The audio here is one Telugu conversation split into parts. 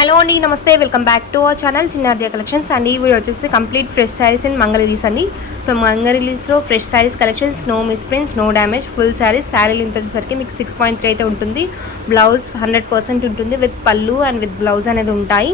హలో అండి, నమస్తే. Welcome back to our channel చిన్నార్దియా కలెక్షన్స్ అండి. ఈ వీడియో వచ్చేసి complete fresh saris and Mangalagiris అండి. సో మంగళగిరీస్లో fresh saris collections, no misprints, no damage, full saris. Sari length వచ్చేసరికి మీకు 6.3 అయితే ఉంటుంది. బ్లౌజ్ 100% ఉంటుంది విత్ పళ్ళు అండ్ విత్ బ్లౌజ్ అనేది ఉంటాయి.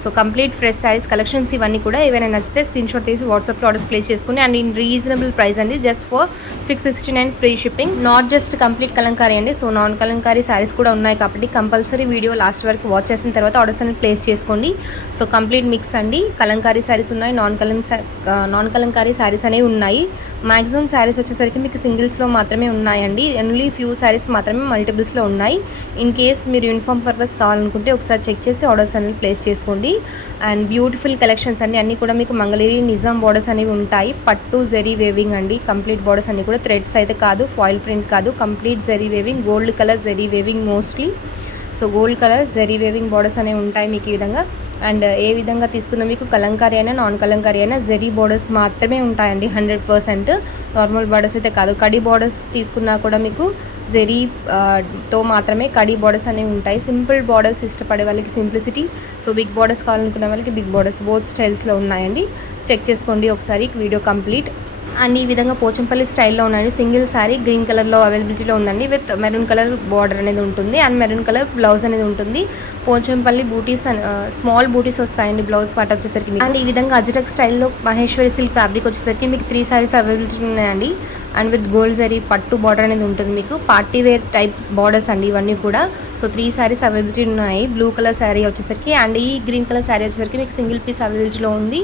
So complete fresh saris collections ఇవన్నీ కూడా ఏవైనా నచ్చితే స్క్రీన్ షాట్ తీసి వాట్సాప్లో ఆర్డర్స్ ప్లేస్ చేసుకుని అండ్ ఇన్ రీజనబుల్ ప్రైస్ అండి. Just for 669 free shipping. Not just complete Kalamkari అండి. సో నాన్ కలంకారీ శారీస్ కూడా ఉన్నాయి కాబట్టి కంపల్సరీ వీడియో లాస్ట్ వరకు వాచ్ చేసిన తర్వాత ఆర్డర్స్ అనేది ప్లేస్ చేసుకోండి. సో కంప్లీట్ మిక్స్ అండి. కలంకారీ శారీస్ ఉన్నాయి, నాన్ కలంకారీ శారీస్ అనేవి ఉన్నాయి. మ్యాక్సిమం శారీస్ వచ్చేసరికి మీకు సింగిల్స్లో మాత్రమే ఉన్నాయండి. ఓన్లీ ఫ్యూ శారీస్ మాత్రమే మల్టిపుల్స్లో ఉన్నాయి. ఇన్ కేస్ మీరు యూనిఫామ్ పర్పస్ కావాలనుకుంటే ఒకసారి చెక్ చేసి ఆర్డర్స్ అనేది ప్లేస్ చేసుకోండి. అండ్ బ్యూటిఫుల్ కలెక్షన్స్ అండి. అన్నీ కూడా మీకు మంగళగిరి నిజాం బోర్డర్స్ అనేవి ఉంటాయి. పట్టు జరీ వేవింగ్ అండి. కంప్లీట్ బోర్డర్స్ అన్నీ కూడా థ్రెడ్స్ అయితే కాదు, ఫాయిల్ ప్రింట్ కాదు, complete zari weaving, gold colour zari weaving mostly. So gold colour zari weaving borders అనేవి ఉంటాయి మీకు ఈ విధంగా. అండ్ ఏ విధంగా తీసుకున్న మీకు కలంకారీ అయినా నాన్ కలంకారీ అయినా జరీ బోర్డర్స్ మాత్రమే ఉంటాయండి. 100% నార్మల్ బోర్డర్స్ అయితే కాదు. కడి బోర్డర్స్ తీసుకున్నా కూడా మీకు జరీతో మాత్రమే కడి బోర్డర్స్ అనేవి ఉంటాయి. సింపుల్ బోర్డర్స్ ఇష్టపడే వాళ్ళకి సింప్లిసిటీ, సో బిగ్ బోర్డర్స్ కావాలనుకునే వాళ్ళకి బిగ్ బోర్డర్స్, బోత్ స్టైల్స్లో ఉన్నాయండి. చెక్ చేసుకోండి ఒకసారి వీడియో కంప్లీట్. అండ్ ఈ విధంగా పోచంపల్లి స్టైల్లో ఉన్నాయండి. సింగిల్ శారీ గ్రీన్ కలర్లో అవైలబిలిటీలో ఉందండి విత్ మెరూన్ కలర్ బార్డర్ అనేది ఉంటుంది అండ్ మెరూన్ కలర్ బ్లౌజ్ అనేది ఉంటుంది. పోచంపల్లి బూటీస్ స్మాల్ బూటీస్ వస్తాయండి బ్లౌజ్ పార్ట్ వచ్చేసరికి. అండ్ ఈ విధంగా అజిటక్ స్టైల్లో మహేశ్వరి సిల్క్ ఫ్యాబ్రిక్ వచ్చేసరికి మీకు 3 శారీస్ అవైలబిలిటీ ఉన్నాయండి. అండ్ విత్ గోల్డ్ జరీ పట్టు బార్డర్ అనేది ఉంటుంది మీకు. పార్టీ వేర్ టైప్ బార్డర్స్ అండి ఇవన్నీ కూడా. సో 3 శారీస్ అవైలబిలిటీ ఉన్నాయి. బ్లూ కలర్ శారీ వచ్చేసరికి అండ్ ఈ గ్రీన్ కలర్ శారీ వచ్చేసరికి మీకు సింగిల్ పీస్ అవైలబిలిటీలో ఉంది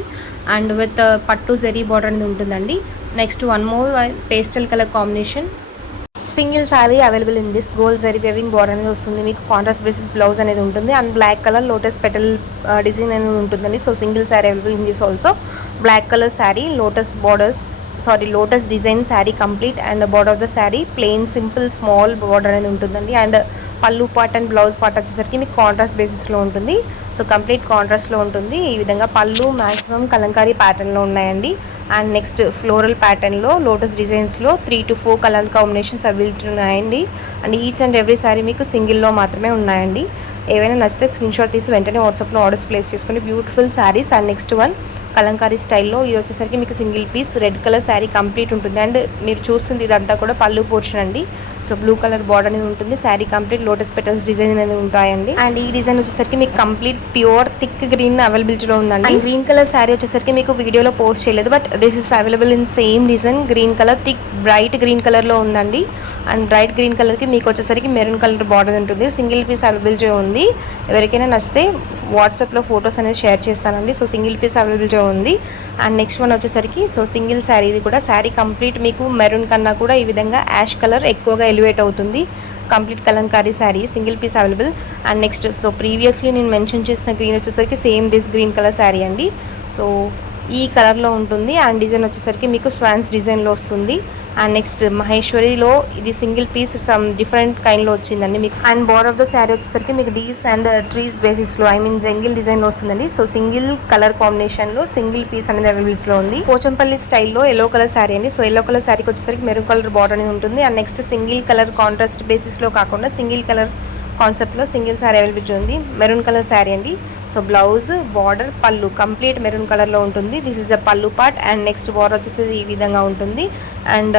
అండ్ విత్ పట్టు జరీ బార్డర్ అనేది ఉంటుందండి. Next one more pastel colour combination. Single sari available in this gold zari weaving border అనేది వస్తుంది మీకు. కాంట్రాస్ట్ బేసిస్ బ్లౌజ్ అనేది ఉంటుంది and black colour lotus petal design అనేది ఉంటుందండి. So single sari available in this also. Black colour sari, lotus design sari complete and border of the sari plain simple small border అనేది ఉంటుందండి. అండ్ పళ్ళు పార్ట్ అండ్ బ్లౌజ్ పార్ట్ వచ్చేసరికి మీకు కాంట్రాస్ట్ బేసిస్లో ఉంటుంది. సో కంప్లీట్ కాంట్రాస్ట్లో ఉంటుంది. ఈ విధంగా పళ్ళు మ్యాక్సిమం కలంకారీ ప్యాటర్న్లో ఉన్నాయండి. అండ్ నెక్స్ట్ ఫ్లోరల్ ప్యాటర్న్లో లోటస్ డిజైన్స్లో 3 to 4 కలర్ కాంబినేషన్స్ అవైలబిలిటీ ఉన్నాయండి. And each and every sari మీకు సింగిల్లో మాత్రమే ఉన్నాయండి. ఏవైనా నచ్చితే స్క్రీన్ షాట్ తీసి వెంటనే వాట్సాప్లో ఆర్డర్స్ ప్లేస్ చేసుకుని beautiful saris. And next one Kalamkari స్టైల్లో ఇది వచ్చేసరికి మీకు single piece red colour sari complete ఉంటుంది. అండ్ మీరు చూస్తుంది ఇదంతా కూడా పళ్ళు పోర్షన్ అండి. సో బ్లూ కలర్ బార్డర్ అనేది ఉంటుంది. Sari complete lotus petals design అనేది ఉంటాయండి. అండ్ ఈ డిజైన్ వచ్చేసరికి మీకు కంప్లీట్ ప్యూర్ థిక్ గ్రీన్ అవైలబిలిటీలో ఉందండి. అండ్ గ్రీన్ కలర్ శారీ వచ్చేసరికి మీకు వీడియోలో పోస్ట్ చేయలేదు but this is available in same design. Green colour thick bright green కలర్లో ఉందండి. అండ్ బ్రైట్ గ్రీన్ కలర్కి మీకు వచ్చేసరికి మెరూన్ కలర్ బార్డర్ ఉంటుంది. సింగిల్ పీస్ అవైలబిలిటీ ఉంది. ఎవరికైనా నచ్చితే వాట్సాప్లో ఫొటోస్ అనేది షేర్ చేస్తానండి. సో సింగిల్ పీస్ అవైలబిలిటీ ఉంది. అండ్ నెక్స్ట్ వన్ వచ్చేసరికి సో సింగిల్ శారీ. ఇది కూడా శారీ కంప్లీట్ మీకు మెరూన్ కన్నా కూడా ఈ విధంగా యాష్ కలర్ ఎక్కువగా ఎలివేట్ అవుతుంది. Complete Kalamkari sari single piece available. And next so previously నేను మెన్షన్ చేసిన గ్రీన్ వచ్చేసరికి same this green colour sari అండి. సో ఈ కలర్లో ఉంటుంది. అండ్ డిజైన్ వచ్చేసరికి మీకు స్వాన్స్ డిజైన్లో వస్తుంది. అండ్ నెక్స్ట్ మహేశ్వరిలో ఇది సింగిల్ పీస్ సమ్ డిఫరెంట్ కైండ్లో వచ్చిందండి మీకు. And border of the sari వచ్చేసరికి మీకు డీస్ అండ్ ట్రీస్ బేసిస్లో జంగిల్ డిజైన్లో వస్తుందండి. సో సింగిల్ కలర్ కాంబినేషన్లో సింగిల్ పీస్ అనేది అవైలబిలిటీలో ఉంది. పోచంపల్లి స్టైల్లో ఎల్లో కలర్ శారీ అండి. సో ఎల్లో కలర్ శారీకి వచ్చేసరికి మెరూన్ కలర్ బార్డర్ అనేది ఉంటుంది. And next single colour contrast బేసిస్లో కాకుండా సింగిల్ కలర్ కాన్సెప్ట్లో సింగిల్ శారీ అవైలబిలిటీ ఉంది. మెరూన్ కలర్ శారీ అండి. So blouse border pallu complete maroon కలర్లో ఉంటుంది. This is the pallu part. And next border వచ్చేసి ఈ విధంగా ఉంటుంది. అండ్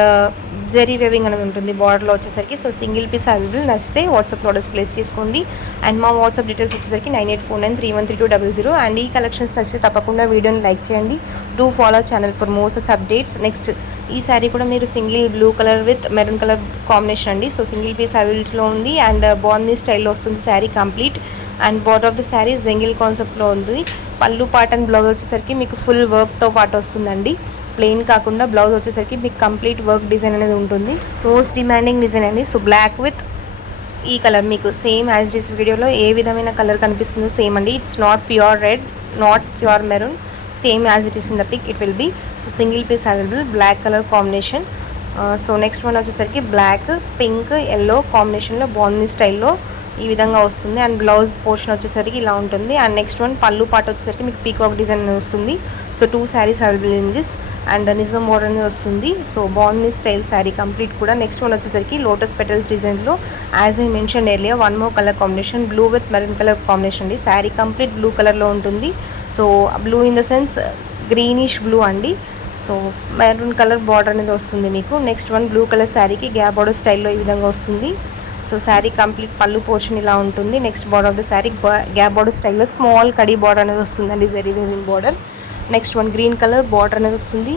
జరీ వేవింగ్ అనేది ఉంటుంది బార్డర్లో వచ్చేసరికి. So single piece available. నచ్చితే వాట్సాప్ ఆర్డర్స్ ప్లేస్ చేసుకోండి. అండ్ మా వాట్సాప్ డీటెయిల్స్ వచ్చేసరికి 9849313200. అండ్ ఈ కలెక్షన్స్ నచ్చితే తప్పకుండా వీడియోని లైక్ చేయండి. Do follow channel for more such updates. Next ఈ శారీ కూడా మీరు single blue colour with maroon colour combination అండి. సో సింగిల్ పీస్ అవైలబిలిటీలో ఉంది. అండ్ బాగుంది స్టైల్లో వస్తుంది sari complete. And border of the sari jungle కాన్సెప్ట్లో ఉంది. పళ్ళు పార్ట్ అండ్ బ్లౌజ్ వచ్చేసరికి మీకు ఫుల్ వర్క్తో పాటు వస్తుందండి. ప్లెయిన్ కాకుండా బ్లౌజ్ వచ్చేసరికి మీకు కంప్లీట్ వర్క్ డిజైన్ అనేది ఉంటుంది. రోజ్ డిమాండింగ్ డిజైన్ అండి. సో బ్లాక్ విత్ ఈ కలర్ మీకు సేమ్ యాజ్ డిస్ వీడియోలో ఏ విధమైన కలర్ కనిపిస్తుందో సేమ్ అండి. It's not pure red, not pure maroon, same as it is in the pic it will be. So single piece available. Black colour combination. So next one వచ్చేసరికి బ్లాక్ పింక్ ఎల్లో కాంబినేషన్లో బాగుంది స్టైల్లో. ఈ విధంగా వస్తుంది. అండ్ బ్లౌజ్ పోర్షన్ వచ్చేసరికి ఇలా ఉంటుంది. అండ్ నెక్స్ట్ వన్ పళ్ళు పాట వచ్చేసరికి మీకు పీకాక్ డిజైన్ వస్తుంది. So 2 saris available in this. And నిజం మోడల్ అనేది వస్తుంది. సో బాగుంది స్టైల్ శారీ కంప్లీట్ కూడా. నెక్స్ట్ వన్ వచ్చేసరికి లోటస్ పెటల్స్ డిజైన్లో as I mention earlier 1 more colour combination, blue with maroon colour combination అండి. శారీ కంప్లీట్ బ్లూ కలర్లో ఉంటుంది. So blue in the sense greenish blue అండి. సో మెరూన్ కలర్ బార్డర్ అనేది వస్తుంది మీకు. నెక్స్ట్ వన్ బ్లూ కలర్ శారీకి గ్యాప్ బార్డర్ స్టైల్లో ఈ విధంగా వస్తుంది. సో శారీ కంప్లీట్ పళ్ళు పోర్షన్ ఇలా ఉంటుంది. Next border of the sari gap border స్టైల్లో స్మాల్ కడీ బార్డర్ అనేది వస్తుందండి, zari weaving border. Next one green colour border అనేది వస్తుంది.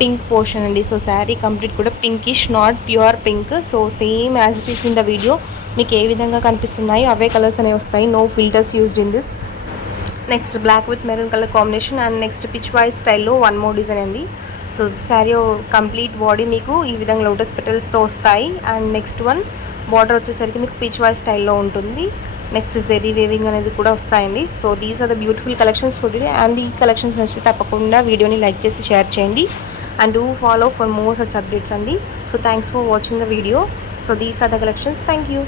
పింక్ పోర్షన్ అండి. సో శారీ కంప్లీట్ కూడా pinkish, not pure pink. So same as it is in the video మీకు ఏ విధంగా కనిపిస్తున్నాయో అవే కలర్స్ అనేవి వస్తాయి. No filters used in this. Next black with maroon colour combination. And next pitch wise స్టైల్లో 1 మోర్ డిజైన్ అండి. సో శారీ కంప్లీట్ బాడీ మీకు ఈ విధంగా లోటస్ పెటల్స్తో వస్తాయి. అండ్ నెక్స్ట్ వన్ బార్డర్ వచ్చేసరికి మీకు పిచ్ వైజ్ స్టైల్లో ఉంటుంది. నెక్స్ట్ జెరీ వేవింగ్ అనేది కూడా వస్తాయండి. So these are the beautiful collections for today. అండ్ ఈ కలెక్షన్స్ నచ్చితే తప్పకుండా వీడియోని లైక్ చేసి షేర్ చేయండి. And do follow for more such updates అండి. So thanks for watching the video. So these are the collections. Thank you.